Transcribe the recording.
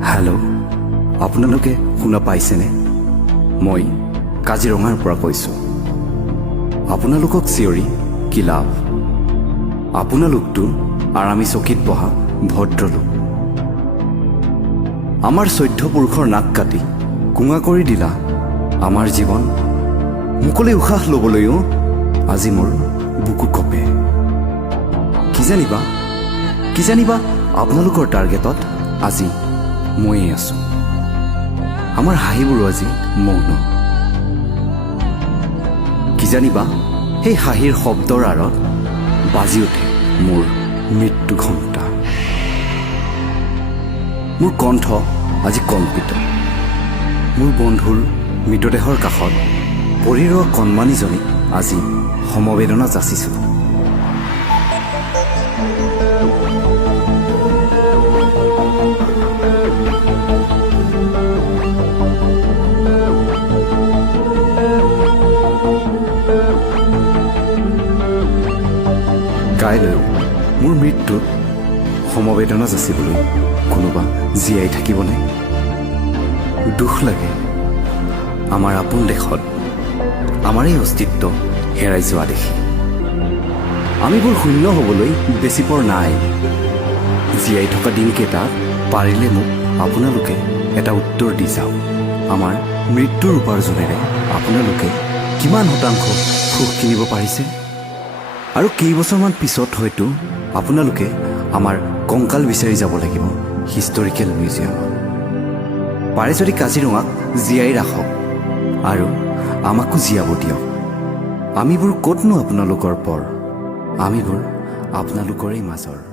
Hello', আপোনালোকে শুনা পাইছেনে? মই কাজিৰঙাৰ পৰা কৈছোঁ। আপোনালোকক চিঞৰি কি লাভ? আপোনালোকতো আৰামী চকীত বহা ভদ্ৰলোক। আমাৰ 14 পুৰুষৰ নাক কাটি কুঙা কৰি দিলা আমাৰ জীৱন। মুকলি উশাহ ল'বলৈও আজি মোৰ বুকু কপে। কি জানিবা আপোনালোকৰ টাৰ্গেটত আজি ময়ে আছোঁ। আমাৰ হাঁহিবোৰো আজি মৌন। কি জানিবা সেই হাঁহিৰ শব্দৰ আঁৰত বাজি উঠে মোৰ মৃত্যু ঘণ্টা। মোৰ কণ্ঠ আজি কম্পিত। মোৰ বন্ধুৰ মৃতদেহৰ কাষত পৰি ৰোৱা কণমানিজনীক আজি সমবেদনা যাচিছোঁ। কাইলৈ মোৰ মৃত্যুত সমবেদনা যাচিবলৈ কোনোবা জীয়াই থাকিবনে? দুখ লাগে আমাৰ আপোন দেশত আমাৰ এই অস্তিত্ব হেৰাই যোৱা দেখি। আমিবোৰ শূন্য হ'বলৈ বেছি পৰ নাই। জীয়াই থকা দিনকেইটা পাৰিলে মোক আপোনালোকে এটা উত্তৰ দি যাওক। আমাৰ মৃত্যুৰ উপাৰ্জনেৰে আপোনালোকে কিমান শতাংশ সুখ কিনিব পাৰিছে? আৰু কেইবছৰমান পিছত হয়তো আপোনালোকে আমাৰ কংকাল বিচাৰি যাব লাগিব হিষ্টৰিকেল মিউজিয়ামত। পাৰে যদি কাজিৰঙাক জীয়াই ৰাখক আৰু আমাকো জীয়াব দিয়ক। আমিবোৰ ক'তনো আপোনালোকৰ পৰ? আমিবোৰ আপোনালোকৰেই মাজৰ।